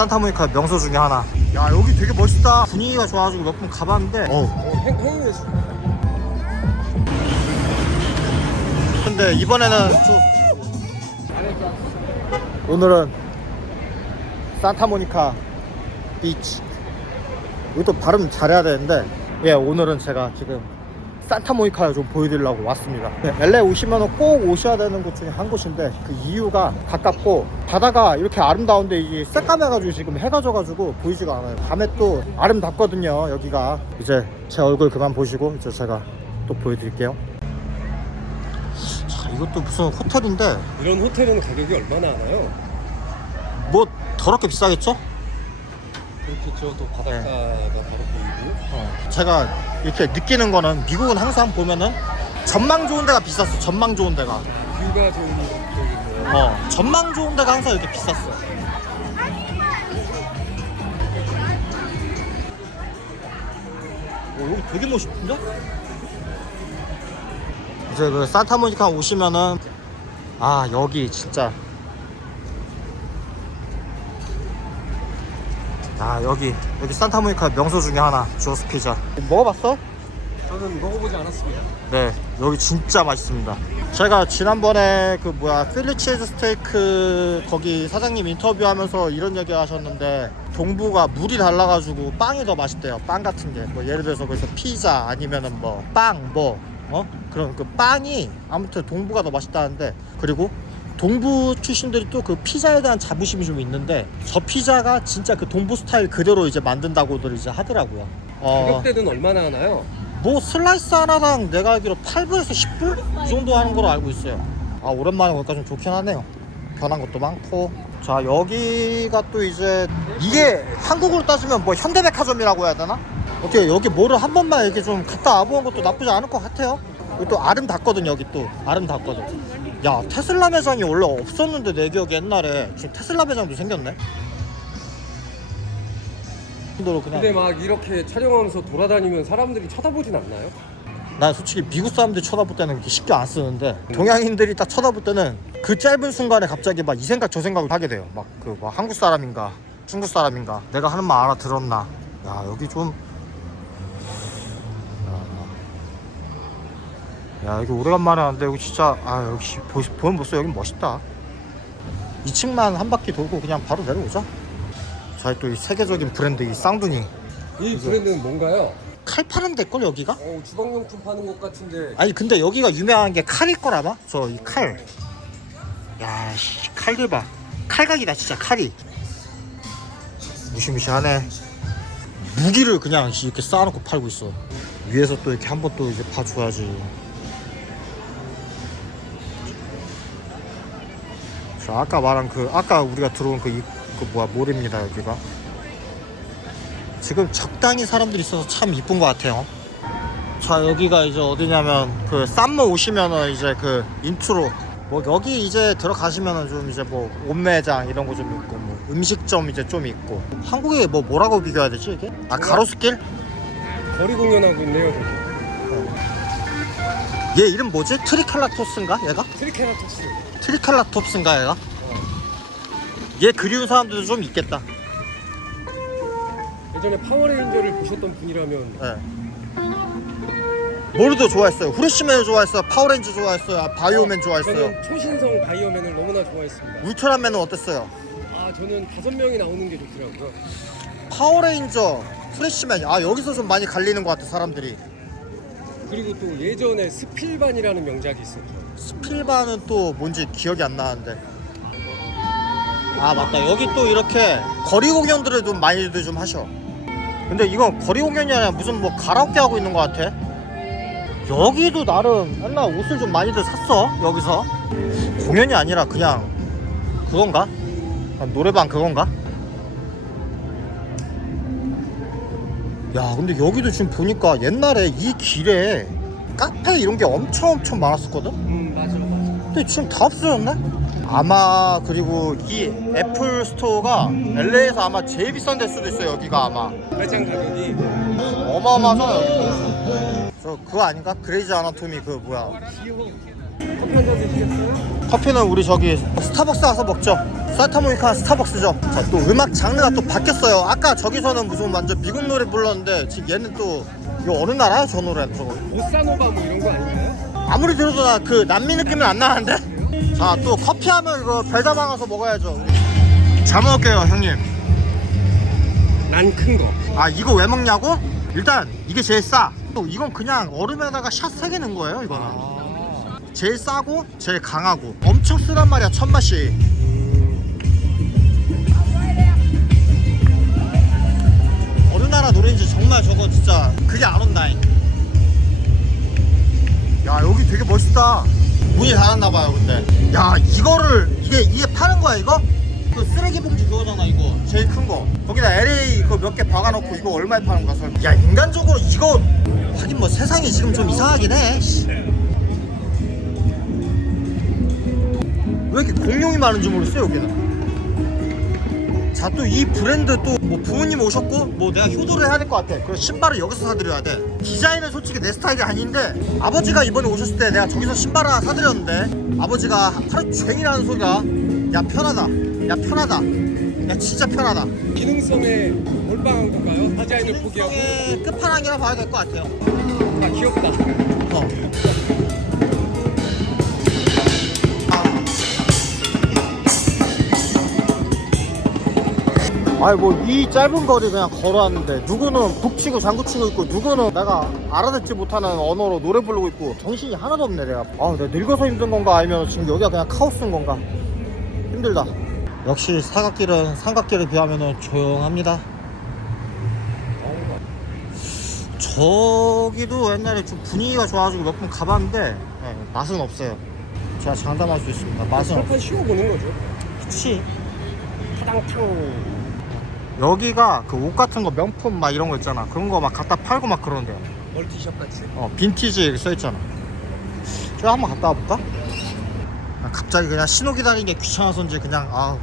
산타모니카 명소 중에 하나. 야 여기 되게 멋있다. 분위기가 좋아가지고 몇 번 가봤는데. 어. 행, 행운의 수. 근데 이번에는 좀 오늘은 산타모니카 비치 이것도 발음 잘해야 되는데. 예 오늘은 제가 지금 산타모니카를 좀 보여드리려고 왔습니다 네, LA 오시면 꼭 오셔야 되는 곳 중에 한 곳인데 그 이유가 가깝고 바다가 이렇게 아름다운데 이게 새까매가지고 지금 해가 져가지고 보이지가 않아요 밤에 또 아름답거든요 여기가 이제 제 얼굴 그만 보시고 이제 제가 또 보여드릴게요 자 이것도 무슨 호텔인데 이런 호텔은 가격이 얼마나 하나요? 뭐 더럽게 비싸겠죠? 그렇겠죠. 또 바닷가가 바로 보이고. 어, 제가 이렇게 느끼는 거는 미국은 항상 보면은 전망 좋은 데가 비쌌어. 전망 좋은 데가. 뷰가 좋은 쪽이고. 어, 전망 좋은 데가 항상 이렇게 비쌌어. 오, 여기 되게 멋있는데? 이제 그 산타모니카 오시면은 아 여기 진짜 아 여기 여기 산타모니카 명소 중에 하나 주어스 피자 먹어봤어? 저는 먹어보지 않았습니다. 네, 여기 진짜 맛있습니다. 제가 지난번에 그 뭐야 필리 치즈 스테이크 거기 사장님 인터뷰하면서 이런 얘기 하셨는데 동부가 물이 달라가지고 빵이 더 맛있대요. 빵 같은 게 뭐 예를 들어서 그래서 피자 아니면은 뭐 빵뭐 어? 그런 그 빵이 아무튼 동부가 더 맛있다는데 그리고 동부 출신들이 또 그 피자에 대한 자부심이 좀 있는데 저 피자가 진짜 그 동부 스타일 그대로 이제 만든다고들 이제 하더라고요. 어, 가격대는 얼마나 하나요? 뭐 슬라이스 하나당 내가 알기로 8불에서 10불? 이 정도 하는 걸로 알고 있어요 아 오랜만에 오니까 좀 좋긴 하네요 변한 것도 많고 자 여기가 또 이제 이게 한국으로 따지면 뭐 현대백화점이라고 해야 되나? 어떻게 여기 뭐를 한 번만 이렇게 좀 갔다 와보는 것도 나쁘지 않을 것 같아요 여기 또 아름답거든 여기 또 아름답거든 야 테슬라 매장이 원래 없었는데 내 기억에 옛날에 지금 테슬라 매장도 생겼네 정도로 그냥 근데 막 이렇게 촬영하면서 돌아다니면 사람들이 쳐다보진 않나요? 난 솔직히 미국 사람들이 쳐다볼 때는 그렇게 쉽게 안 쓰는데 동양인들이 딱 쳐다볼 때는 그 짧은 순간에 갑자기 막 이 생각 저 생각을 하게 돼요. 막 그 막 한국 사람인가 중국 사람인가 내가 하는 말 알아들었나. 야 여기 좀. 야, 야 여기 오래간만에 왔는데 여기 진짜 아 역시 보, 보면 벌써 여기 멋있다. 2층만 한 바퀴 돌고 그냥 바로 내려오자. 자또이 세계적인 브랜드 이 쌍둥이 이 브랜드는 뭔가요? 칼 파는 데걸 여기가? 어, 주방용품 파는 곳 같은데. 아니 근데 여기가 유명한 게 칼일 거라봐 저이 칼. 야, 씨, 칼들 봐. 칼각이다 진짜 칼이. 무시무시하네. 무기를 그냥 이렇게 쌓아놓고 팔고 있어. 위에서 또 이렇게 한번 또 이제 봐줘야지. 자, 아까 말한 그 아까 우리가 들어온 그, 이, 그 뭐야 몰입니다 여기가. 지금 적당히 사람들이 있어서 참 이쁜 것 같아요. 자 여기가 이제 어디냐면 그 쌈모 오시면은 이제 그 인트로 뭐 여기 이제 들어가시면은 좀 이제 뭐 옷매장 이런 거 좀 있고 뭐 음식점 이제 좀 있고 한국에 뭐 뭐라고 비교해야 되지 이게? 아 가로수길? 거리 공연하고 있네요, 저기. 얘 이름 뭐지? 트리켈라토스인가 얘가? 트리케라토스. 트리켈라톱스인가 얘가? 얘 그리운 사람들도 좀 있겠다 예전에 파워레인저를 보셨던 분이라면 예. 뭐를 더 좋아했어요? 후레쉬맨을 좋아했어요? 파워레인저 좋아했어요? 아, 바이오맨 좋아했어요? 저는 초신성 바이오맨을 너무나 좋아했습니다. 울트라맨은 어땠어요? 아, 저는 다섯 명이 나오는 게 좋더라고요. 파워레인저, 프레쉬맨 아 여기서 좀 많이 갈리는 것 같아 사람들이 그리고 또 예전에 스필반이라는 명작이 있었죠. 스필바는 또 뭔지 기억이 안 나는데. 아 맞다. 여기 또 이렇게 거리 공연들을 좀 많이들 좀 하셔. 근데 이건 거리 공연이 아니라 무슨 뭐 가라오케 하고 있는 것 같아? 여기도 나름 옛날 옷을 좀 많이들 샀어 여기서. 공연이 아니라 그냥 그건가? 아, 노래방 그건가? 야 근데 여기도 지금 보니까 옛날에 이 길에 카페 이런 게 엄청 엄청 많았었거든? 음, 맞아, 맞아. 근데 지금 다 없어졌네? 아마 그리고 이 애플 스토어가 LA에서 아마 제일 비싼 데 수도 있어요 여기가 아마 매장 가격이 어마어마하잖아 여기 저 그거 아닌가? 그레이즈 아나토미 그 뭐야 커피 한잔 드시겠어요? 커피는 우리 저기 스타벅스 가서 먹죠. 산타모니카 스타벅스죠. 자, 또 음악 장르가 또 바뀌었어요. 아까 저기서는 무슨 완전 미국 노래 불렀는데 지금 얘는 또 이거 어느 나라야 저 노래는 저거. 보사노바 뭐 이런 거 아닌가요? 아무리 들어도 나 그 남미 느낌은 안 나는데. 자, 또 커피 하면 이거 별다방 가서 먹어야죠. 잘 먹을게요, 형님. 난 큰 거. 아, 이거 왜 먹냐고? 일단 이게 제일 싸. 또 이건 그냥 얼음에다가 샷 3개 넣은 거예요, 이거는. 아. 제일 싸고 제일 강하고. 엄청 쓰란 말이야, 첫 맛이. 어느 나라 노래인지 정말 저거 진짜 그게 안 온다잉. 야 여기 되게 멋있다. 문이 닫았나봐요 근데. 야 이거를 이게 이게 파는 거야 이거? 그 쓰레기 봉지 그거잖아 이거. 제일 큰 거. 거기다 LA 그거 몇 개 박아놓고 이거 얼마에 파는 거야 설마. 야 인간적으로 이거 하긴 뭐 세상이 지금 좀 이상하긴 해 공룡이 많은지 모르겠어요 여기는 자 또 이 브랜드 또 뭐 부모님 오셨고 뭐 내가 효도를 해야 될 것 같아 그래서 신발을 여기서 사드려야 돼 디자인은 솔직히 내 스타일이 아닌데 아버지가 이번에 오셨을 때 내가 저기서 신발 하나 사드렸는데 아버지가 하루 종일 하는 소리가 야 편하다 야 편하다 야 진짜 편하다 기능성에 몰빵한 건가요? 디자인을 포기하고. 기능성의 끝판왕이라 봐야 될 것 같아요 아 귀엽다. 어. 아니 뭐 이 짧은 거리 그냥 걸어왔는데 누구는 북치고 장구치고 있고 누구는 내가 알아듣지 못하는 언어로 노래 부르고 있고 정신이 하나도 없네 내가. 아 내가 늙어서 힘든 건가 아니면 지금 여기가 그냥 카오스인 건가? 힘들다. 역시 사각길은 삼각길에 비하면 조용합니다. 저기도 옛날에 좀 분위기가 좋아가지고 몇 번 가봤는데 네, 맛은 없어요. 제가 장담할 수 있습니다. 맛은 없 한판 쉬어보는 거죠. 그치. 타당탕. 여기가 그 옷 같은 거 명품 막 이런 거 있잖아. 그런 거 막 갖다 팔고 막 그러는데요 멀티샵 같이. 어 빈티지 이렇게 써있잖아. 제가 한번 갔다 와볼까? 아, 갑자기 그냥 신호 기다리는 게 귀찮아서인지 그냥 아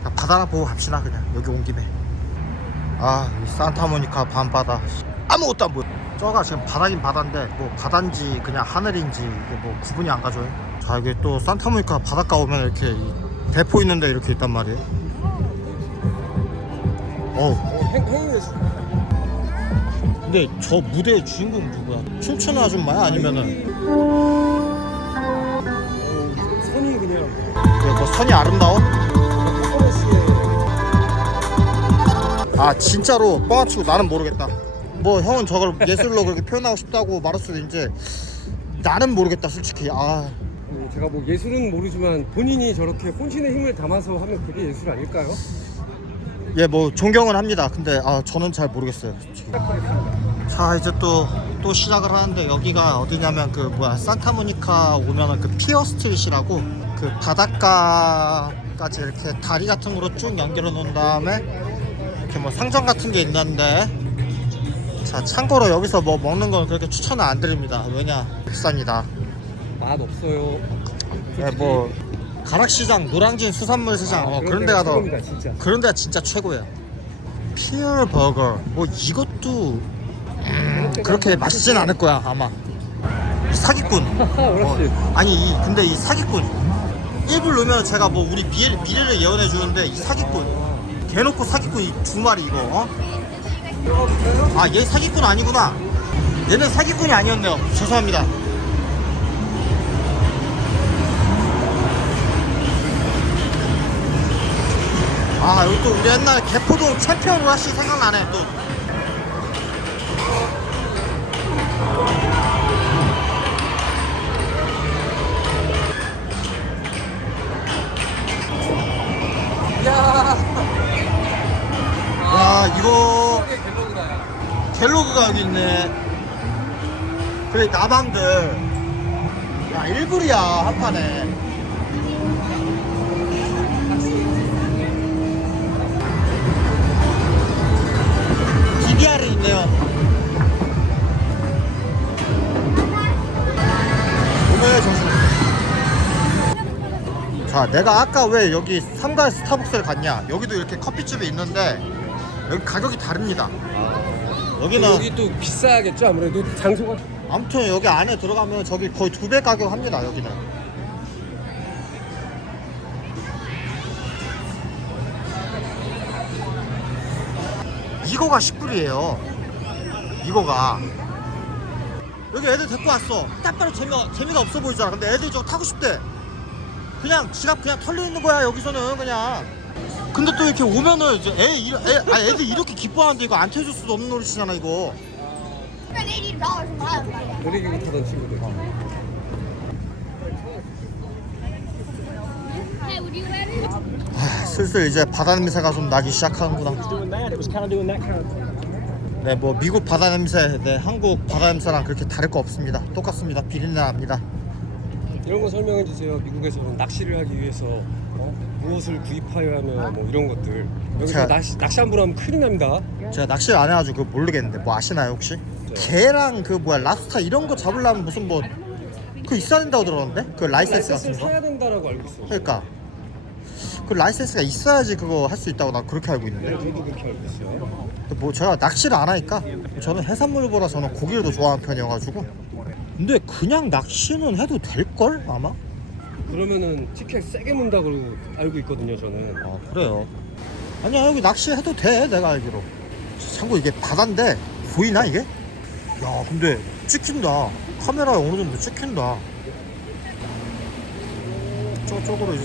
그냥 바다나 보고 갑시다 그냥. 여기 온 김에. 아이 산타모니카 밤바다. 아무것도 안 보여. 저가 지금 바다긴 바다인데 뭐 바다인지 그냥 하늘인지 이게 뭐 구분이 안 가죠 자 여기 또 산타모니카 바닷가 오면 이렇게 이 대포 있는데 이렇게 있단 말이에요 어, 행, 행운의 수. 근데 저 무대의 주인공 누구야? 춤추는 아줌마야? 아니면은 어, 선이 그냥 그뭐 선이 아름다워? 아 진짜로 뻥아치고 나는 모르겠다 뭐 형은 저걸 예술로 그렇게 표현하고 싶다고 수도 있는데 나는 모르겠다 솔직히 아 어, 제가 뭐 예술은 모르지만 본인이 저렇게 혼신의 힘을 담아서 하면 그게 예술 아닐까요? 예, 뭐 존경은 합니다. 근데 아 저는 잘 모르겠어요. 자 이제 또 또 시작을 하는데 여기가 어디냐면 그 뭐야 산타모니카 오면은 그 피어 스트릿이라고 그 바닷가까지 이렇게 다리 같은 거로 쭉 연결해 놓은 다음에 이렇게 뭐 상점 같은 게 있는데 자 참고로 여기서 뭐 먹는 건 그렇게 추천은 안 드립니다. 왜냐 비쌉니다. 맛 없어요. 예, 뭐 가락시장, 노량진 수산물 시장 어, 그런 데가 더 최고입니다, 진짜. 그런 데가 진짜 최고예요. 피어 버거. 뭐 이것도 음, 그렇게 맛있진 않을 거야 아마. 이 사기꾼. 그렇지. 어, 아니 이 근데 이 사기꾼. 일불 넣으면 제가 뭐 우리 미래, 미래를 예언해 주는데 이 사기꾼. 대놓고 사기꾼 이 두 마리 이거. 어? 아얘 사기꾼 아니구나. 얘는 사기꾼이 아니었네요. 죄송합니다. 아 여기 또 우리 옛날 개포동 챔피언 라시 생각나네 또. 야, 야 이거. 갤로그가 여기 있네. 그래 나방들. 야 1불이야 한 판에 DDR이 있네요. 오메 정신. 자 내가 아까 왜 여기 삼가 스타벅스를 갔냐? 여기도 이렇게 커피집이 있는데 여기 가격이 다릅니다. 여기는 여기 또 비싸겠죠 아무래도? 장소가? 아무튼 여기 안에 들어가면 저기 거의 두 배 가격 합니다 여기는 이거가 10불이에요. 이거가. 여기 애들 데리고 왔어. 딱 봐도 재미가, 재미가 없어 보이잖아. 근데 애들이 저거 타고 싶대. 그냥 지갑 그냥 털리는 거야 여기서는 그냥. 근데 또 이렇게 오면은 이제 애, 이- 애, 아, 애들 이렇게 기뻐하는데 이거 안 태워줄 수도 없는 노릇이잖아 이거. 놀이기구 타던 친구들. Hey, 슬슬 이제 바다 냄새가 좀 나기 시작하는구나. 네, 뭐 미국 바다 냄새, 네, 한국 바다 냄새랑 그렇게 다를 거 없습니다. 똑같습니다. 비린내 납니다. 이런 거 설명해 주세요. 미국에서는 낚시를 하기 위해서 어? 무엇을 구입하여야 하며 뭐 이런 것들. 여기서 자. 낚시, 낚시 함부로 하면 큰일 납니다. 제가 낚시를 안 해가지고 그거 모르겠는데 뭐 아시나요 혹시? 개랑 그 뭐야 랍스타 이런 거 잡으려면 무슨 뭐 그 있어야 된다고 들었는데? 그 라이센스 같은 라이센스를 거? 사야 된다라고 알고 있어요. 그러니까 그 라이센스가 있어야지 그거 할 수 있다고 나 그렇게 알고 있는데 저도 그렇게 알고 있어요. 근데 뭐 제가 낚시를 안 하니까 저는 해산물보다 저는 고기를 더 좋아하는 편이어가지고 근데 그냥 낚시는 해도 될 걸 아마? 그러면은 티켓 세게 문다고 알고 있거든요, 저는. 아 그래요 아니야 여기 낚시 해도 돼 내가 알기로 참고 이게 바다인데 보이나 이게? 야 근데 찍힌다 카메라에 어느 정도 찍힌다 저쪽으로 이제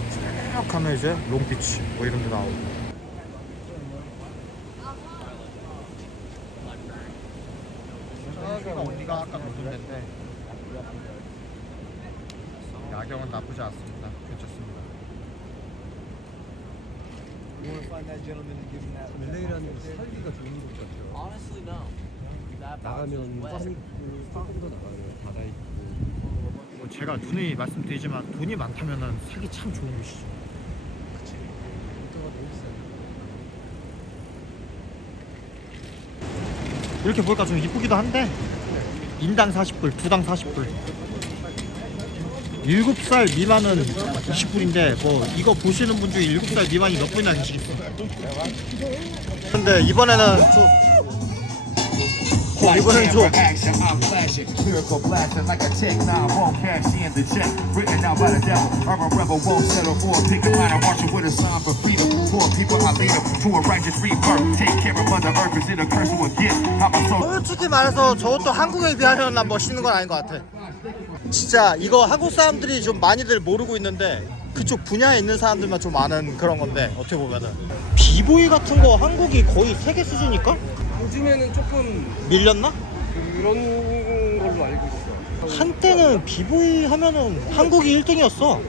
쭉 가면 이제 롱비치 뭐 이런 데 나오고 어디가 아까 노던 데인데 야경은 나쁘지 않습니다 괜찮습니다 LA라는 살기가 좋은 곳 같아요. Honestly, no. 나가면 조금 더 나가요. 바다 있고. 뭐 제가 누누이 말씀드리지만 돈이 많다면은 살기 참 좋은 곳이죠. 이렇게 보니까 좀 이쁘기도 한데 인당 40불, 두당 40불. 7살 미만은 20불인데 뭐 이거 보시는 분 중에 7살 미만이 몇 분이나 계시겠어요? 근데 이번에는 좀 어, 이번에는 좀 action, I'm flashing. Lyrical blasting like a tech nine, won't cash in the check. Written out by the devil. Urban rebel won't settle for a picket line. I march with a sign for freedom. Poor people, I lead them to a righteous rebirth. Take care of Mother Earth, is it a curse or a gift? How my soul 솔직히 말해서 저것도 한국에 비하면 난 멋있는 건 아닌 것 같아. 진짜 이거 한국 사람들이 좀 많이들 모르고 있는데 그쪽 분야에 있는 사람들만 좀 아는 그런 건데 어떻게 보면은 비보이 같은 거 한국이 거의 세계 수준일까? 요즘에는 조금 밀렸나? 그런 걸로 알고 있어. 한때는 비보이 하면은 한국이 1등이었어.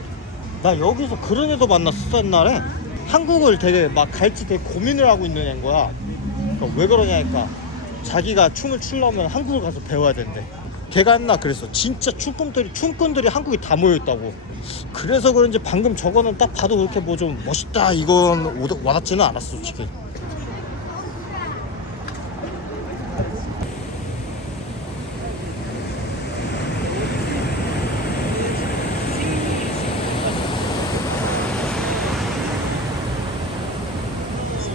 나 여기서 그런 애도 만났어 옛날에. 한국을 되게 막 갈지 되게 고민을 하고 있는 애인 거야. 그러니까 왜 그러냐니까 자기가 춤을 추려면 한국을 가서 배워야 된대. 걔가 했나 그랬어. 진짜 춤꾼들이 춤꾼들이 한국에 다 모여 있다고. 그래서 그런지 방금 저거는 딱 봐도 그렇게 뭐 좀 멋있다 이건 와닿지는 않았어 솔직히.